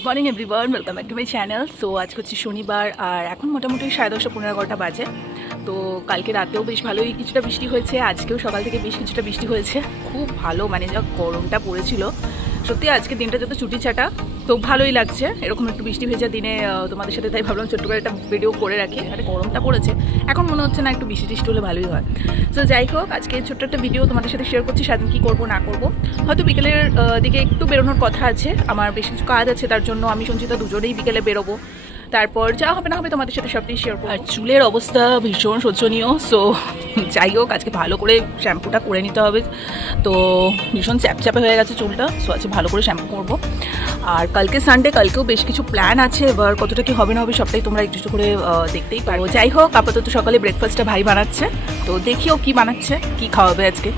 Good morning everyone, welcome back to my channel. So আজকে হচ্ছে শনিবার আর এখন মোটামুটি 10:30-11:15 বাজে। তো কালকে রাতেও বেশ ভালোই কিছুটা বৃষ্টি হয়েছে, আজকেও সকাল থেকে বেশ কিছুটা বৃষ্টি হয়েছে। খুব ভালো, মানে যা গরমটা পড়েছিল সত্যি আজকে দিনটা যত ছুটি ছাটা তো ভালোই লাগছে এরকম একটু বৃষ্টি ভেজা দিনে তোমাদের সাথে। তাই ভাবলাম ছোট্ট করে একটা ভিডিও করে রাখি। আরে গরমটা পড়েছে, এখন মনে হচ্ছে না একটু বৃষ্টি টিষ্টি হলে ভালোই হয়। তো যাই হোক, আজকে ছোট্ট একটা ভিডিও তোমাদের সাথে শেয়ার করছি। সারাদিন কী করবো না করবো, হয়তো বিকেলের দিকে একটু বেরোনোর কথা আছে, আমার বেশ কিছু কাজ আছে, তার জন্য আমি সঞ্চিতা দুজনেই বিকেলে বেরোবো। তারপর যা হবে না হবে তোমাদের সাথে সবটাই শেয়ার করবো। আর চুলের অবস্থা ভীষণ শোচনীয়। সো যাই হোক, আজকে ভালো করে শ্যাম্পুটা করে নিতে হবে। তো ভীষণ চ্যাপচ্যাপে হয়ে গেছে চুলটা, সো আজকে ভালো করে শ্যাম্পু করবো। আর কালকে সানডে, কালকেও বেশ কিছু প্ল্যান আছে, এবার কতটা কি হবে না হবে সবটাই তোমরা একটু করে দেখতেই পারো। যাই হোক, আপাতত সকালে ব্রেকফাস্টটা ভাই বানাচ্ছে, তো দেখিও কি বানাচ্ছে, কি খাওয়াবে আজকে।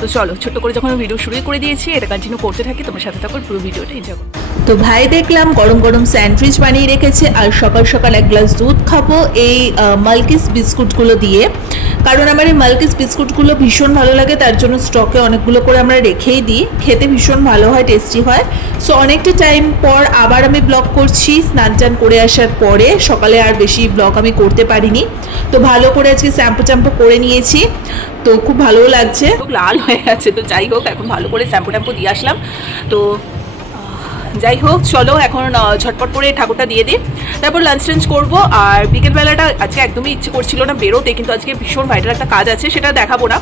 তো চলো, ছোট্ট করে যখন ভিডিও শুরু করে দিয়েছি, এটা কন্টিনিউ করতে থাকি, তোমার সাথে থাকো পুরো ভিডিওটা এনজয় করো। তো ভাই দেখলাম গরম গরম স্যান্ডউইচ বানিয়ে রেখেছে, আর সকাল সকাল এক গ্লাস দুধ খাবো এই মালকিস বিস্কুটগুলো দিয়ে। কারণ আমার এই মালকিস বিস্কুটগুলো ভীষণ ভালো লাগে, তার জন্য স্টকে অনেকগুলো করে আমরা রেখেই দিই। খেতে ভীষণ ভালো হয়, টেস্টি হয়। সো অনেকটা টাইম পর আবার আমি ব্লগ করছি, স্নান টান করে আসার পরে। সকালে আর বেশি ব্লগ আমি করতে পারিনি, তো ভালো করে আজকে শ্যাম্পু ট্যাম্পু করে নিয়েছি, তো খুব ভালো লাগছে। লাল হয়ে গেছে, তো যাই হোক এখন ভালো করে শ্যাম্পু ট্যাম্পু দিয়ে আসলাম। তো যাই হোক, চলো এখন ঝটপট করে ঠাকুরটা দিয়ে দিই, তারপর লাঞ্চ টাঞ্চ করবো। আর বিকেলবেলাটা আজকে একদমই ইচ্ছে করছিল না বেরোতে, কিন্তু আজকে ভীষণ ভাইটাল একটা কাজ আছে, সেটা দেখাবো না।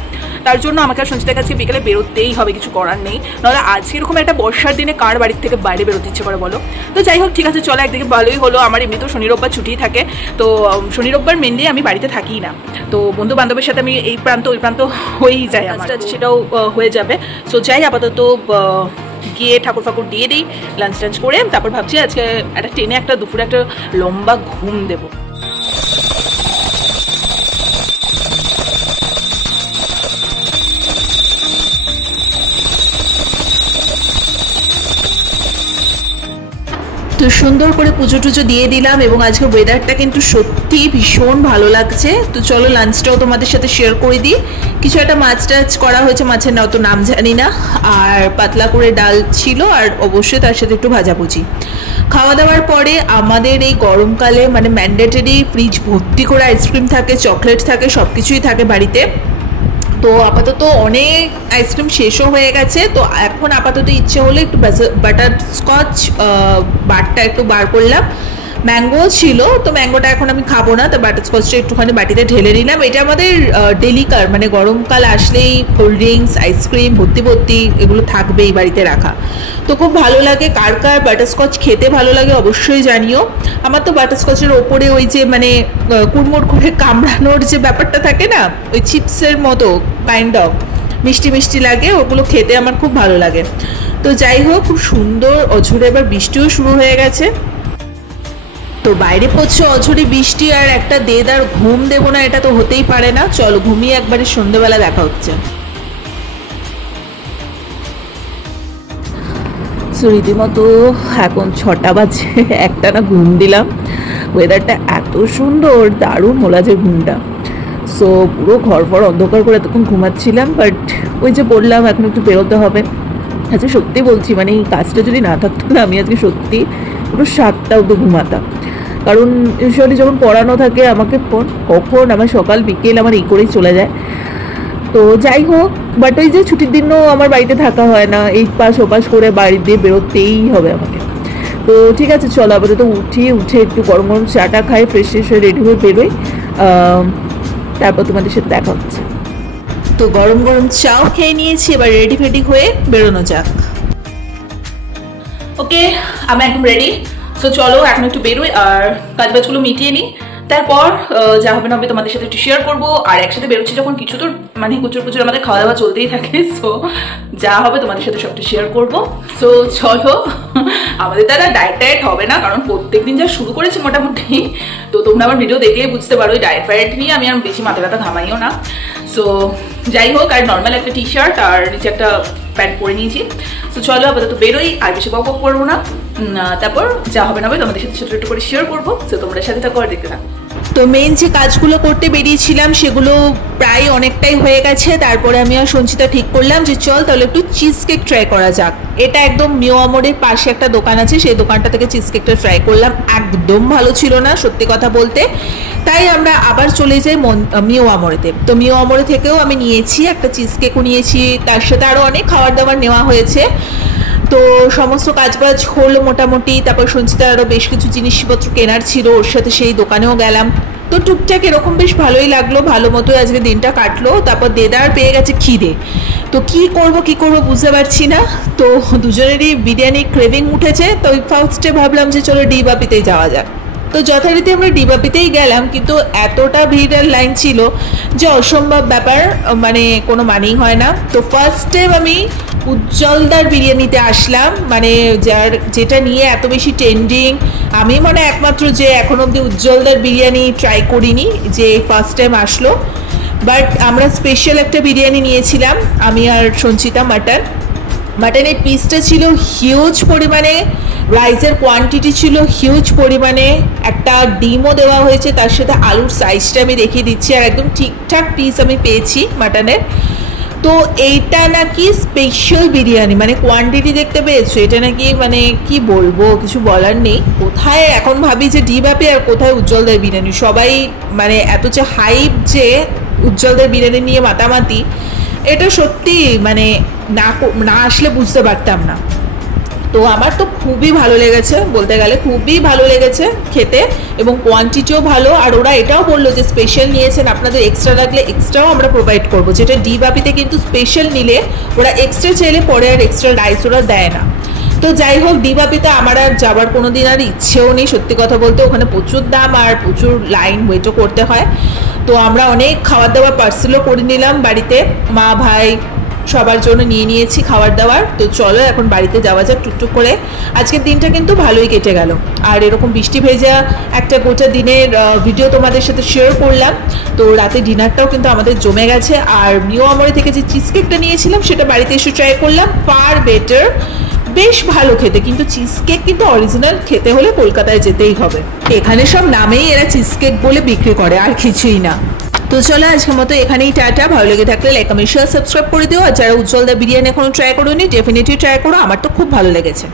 তার জন্য আমাকে আর সঞ্চিতার কাছে বিকেলে বেরোতেই হবে, কিছু করার নেই। নাহলে আজকে এরকম একটা বর্ষার দিনে কার বাড়ির থেকে বাইরে বেরোতে ইচ্ছে করে বলো। তো যাই হোক, ঠিক আছে চলো, একদিকে ভালোই হলো, আমার এমনিতেও শনি রোববার ছুটি থাকে। তো শনি রোববার মেনলি আমি বাড়িতে থাকি না, তো বন্ধু বান্ধবের সাথে আমি এই প্রান্ত ওই প্রান্ত হয়েই যায়, আমার সেটাও হয়ে যাবে। সো যাই, আপাতত গিয়ে ঠাকুর ফাকুর দিয়ে দিই, লাঞ্চ টাঞ্চ করে তারপর ভাবছি আজকে একটা ট্রেনে একটা দুপুরে একটা লম্বা ঘুম দেবো। তো সুন্দর করে পুজো টুজো দিয়ে দিলাম, এবং আজকে ওয়েদারটা কিন্তু সত্যি ভীষণ ভালো লাগছে। তো চলো লাঞ্চটাও তোমাদের সাথে শেয়ার করে দিই। কিছু একটা মাছ টাছ করা হয়েছে, মাছের না অত নাম জানি না, আর পাতলা করে ডাল ছিল, আর অবশ্যই তার সাথে একটু ভাজাভুজি। খাওয়া দাওয়ার পরে আমাদের এই গরমকালে মানে ম্যান্ডেটরি ফ্রিজ ভর্তি করে আইসক্রিম থাকে, চকলেট থাকে, সব কিছুই থাকে বাড়িতে। তো আপাতত অনেক আইসক্রিম শেষও হয়ে গেছে, তো এখন আপাতত ইচ্ছে হলো একটু বাটারস্কচ বারটা একটু বার করলাম। ম্যাঙ্গো ছিল, তো ম্যাঙ্গোটা এখন আমি খাবো না, তো বাটারস্কচটা একটুখানি বাটিতে ঢেলে নিলাম। এটা আমাদের ডেলিকার, মানে গরমকাল আসলেই কোল্ড ড্রিঙ্কস আইসক্রিম ভর্তি ভর্তি এগুলো থাকবেই বাড়িতে রাখা। তো খুব ভালো লাগে। কার কার বাটারস্কচ খেতে ভালো লাগে অবশ্যই জানিও। আমার তো বাটারস্কচের ওপরে ওই যে মানে কুড়মুড় করে কামড়ানোর যে ব্যাপারটা থাকে না, ওই চিপসের মতো কাইন্ড অফ মিষ্টি মিষ্টি লাগে, ওগুলো খেতে আমার খুব ভালো লাগে। তো যাই হোক, খুব সুন্দর অঝোরে এবার বৃষ্টিও শুরু হয়ে গেছে। তো বাইরে পড়ছে অঝোরে বৃষ্টি, আর একটা দেদার ঘুম দেবো না এটা তো হতেই পারে না। চলো ঘুমিয়ে একবারে সন্ধ্যেবেলা দেখা হচ্ছে। রীতিমতো এখন 6টা বাজে, একটা না ঘুম দিলাম। ওয়েদারটা এত সুন্দর, দারুণ মোলাজে ঘুমটা। সো পুরো ঘর ফর অন্ধকার করে এতক্ষণ ঘুমাচ্ছিলাম, বাট ওই যে বললাম এখন একটু বেরোতে হবে। আচ্ছা সত্যি বলছি, মানে এই কাজটা যদি না থাকতো না, আমি আজকে সত্যি পুরো 7টা অবধি ঘুমাতাম। কারণ ইউজুয়ালি যখন পড়ানো থাকে আমাকে কখন আমার সকাল বিকেল আমার এই করেই চলে যায়। তো যাই হোক, বাট ওই যে ছুটির দিনও আমার বাড়িতে থাকা হয় না, এই পাশ ওপাশ করে বাড়ি দিয়ে বেরোতেই হবে আমাকে। তো ঠিক আছে চলো, আপাতত উঠে একটু গরম গরম চাটা খাই, ফ্রেশ হয়ে রেডি হয়ে বেরোই, তারপর তোমাদের সাথে দেখা হচ্ছে। তো গরম গরম চাও খেয়ে নিয়েছি, এবার রেডি ফেডি হয়ে বেরোনো যাক। ওকে, আমি একদম রেডি। সো চলো এখন একটু বেরোই আর কাজবাজগুলো মিটিয়ে নিই, তারপর যা হবে না হবে তোমাদের সাথে একটু শেয়ার করবো। আর একসাথে বেরোচ্ছি যখন, কিছু তো মানে কুচুর আমাদের খাওয়া দাওয়া চলতেই থাকে, সো যা হবে তোমাদের সাথে সবটা শেয়ার করবো। সো চলো, আমাদের দ্বারা ডায়েট হবে না, কারণ প্রত্যেকদিন যা শুরু করেছি মোটামুটি, তো তোমরা আমার ভিডিও দেখলেই বুঝতে পারো, ওই ডায়েট নিয়ে আমি আর বেশি মাথা ব্যথা ঘামাইও না। সো যাই হোক, আর নর্মাল একটা টি শার্ট আর নিচে একটা প্যান্ট পরে নিয়েছি। তো চলো আপাতত বেরোই, আর বেশি বক করবো না, তারপর যা হবে না হবে তোমাদের সাথে ছোট ছোট করে শেয়ার করবো। তো তোমরা সাথে থাকো আর দেখতে থাকো। তো মেন যে কাজগুলো করতে বেরিয়েছিলাম সেগুলো প্রায় অনেকটাই হয়ে গেছে। তারপরে আমি আর সঞ্চিতা ঠিক করলাম যে চল তাহলে একটু চিজ কেক ট্রাই করা যাক। এটা একদম মিও আমরের পাশে একটা দোকান আছে, সেই দোকানটা থেকে চিজ কেকটা ট্রাই করলাম, একদম ভালো ছিল না সত্যি কথা বলতে। তাই আমরা আবার চলে যাই মিও আমরেতে। তো মিও আমরে থেকেও আমি নিয়েছি একটা চিজ কেকও নিয়েছি, তার সাথে আরও অনেক খাবার দাবার নেওয়া হয়েছে। তো সমস্ত কাজবাজ হলো মোটামুটি। তারপর সঞ্চিতার আরও বেশ কিছু জিনিসপত্র কেনার ছিল, ওর সাথে সেই দোকানেও গেলাম। তো টুকটাক এরকম বেশ ভালোই লাগলো, ভালো মতোই আজকে দিনটা কাটলো। তারপর দেদার পেয়ে গেছে খিদে, তো কি করব বুঝতে পারছি না। তো দুজনেরই বিরিয়ানি ক্রেভিং উঠেছে। তো ফার্স্টে ভাবলাম যে চলো ডি বাপিতেই যাওয়া যাক। তো যথারীতি আমরা ডি বাপিতেই গেলাম, কিন্তু এতটা ভিড়ের লাইন ছিল যে অসম্ভব ব্যাপার, মানে কোনো মানেই হয় না। তো ফার্স্ট টাইম আমি উজ্জ্বলদার বিরিয়ানিতে আসলাম, মানে যেটা নিয়ে এত বেশি ট্রেন্ডিং। আমি মানে একমাত্র যে এখন অবধি উজ্জ্বলদার বিরিয়ানি ট্রাই করিনি, যে ফার্স্ট টাইম আসলো। বাট আমরা স্পেশাল একটা বিরিয়ানি নিয়েছিলাম আমি আর সঞ্চিতা। মাটনের পিসটা ছিল হিউজ পরিমাণে, রাইসের কোয়ান্টিটি ছিল হিউজ পরিমাণে, একটা ডিমও দেওয়া হয়েছে, তার সাথে আলুর সাইজটা আমি দেখিয়ে দিচ্ছি, আর একদম ঠিকঠাক পিস আমি পেয়েছি মাটনের। তো এইটা নাকি স্পেশাল বিরিয়ানি, মানে কোয়ান্টিটি দেখতে পেয়েছো, এটা নাকি মানে কি বলবো, কিছু বলার নেই। কোথায় এখন ভাবি যে ডি বাপি আর কোথায় উজ্জ্বলদার বিরিয়ানি, সবাই মানে এত যে হাইপ যে উজ্জ্বলদার বিরিয়ানি নিয়ে মাতামাতি, এটা সত্যি মানে না আসলে বুঝতে পারতাম না। তো আমার তো খুবই ভালো লেগেছে, বলতে গেলে খুবই ভালো লেগেছে খেতে, এবং কোয়ান্টিটিও ভালো। আর ওরা এটাও বললো যে স্পেশাল নিয়েছেন, আপনাদের এক্সট্রা লাগলে এক্সট্রাও আমরা প্রোভাইড করবো, যেটা ডি বাপিতে কিন্তু স্পেশাল নিলে ওরা এক্সট্রা চাইলে পরে আর এক্সট্রা রাইস ওরা দেয় না। তো যাই হোক, ডি বাপিতে আমার আর যাবার কোনো দিন আর ইচ্ছেও নেই সত্যি কথা বলতে, ওখানে প্রচুর দাম আর প্রচুর লাইন ওয়েটও করতে হয়। তো আমরা অনেক খাবার দাবার পার্সেলও করে নিলাম বাড়িতে, মা ভাই সবার জন্য নিয়ে নিয়েছি খাবার দাবার। তো চলো এখন বাড়িতে যাওয়া যাক টুকটুক করে। আজকের দিনটা কিন্তু ভালোই কেটে গেল, আর এরকম বৃষ্টি ভেজা একটা গোটা দিনের ভিডিও তোমাদের সাথে শেয়ার করলাম। তো রাতে ডিনারটাও কিন্তু আমাদের জমে গেছে। আর মিও আমরে থেকে যে চিজ কেকটা নিয়েছিলাম সেটা বাড়িতে এসে ট্রাই করলাম, ফার বেটার, বেশ ভালো খেতে। কিন্তু চিজ কেক কিন্তু অরিজিনাল খেতে হলে কলকাতায় যেতেই হবে, এখানে সব নামেই এরা চিজ কেক বলে বিক্রি করে, আর কিছুই না। তো চলো আজকের মতো এখানেই টাটা। ভালো লেগে থাকলে লাইক কমেন্ট শেয়ার সাবস্ক্রাইব করে দিও। আর যারা উজ্জ্বলদার বিরিয়ানি এখনো ট্রাই করোনি, ডেফিনেটলি ট্রাই করো, আমার তো খুব ভালো লেগেছে।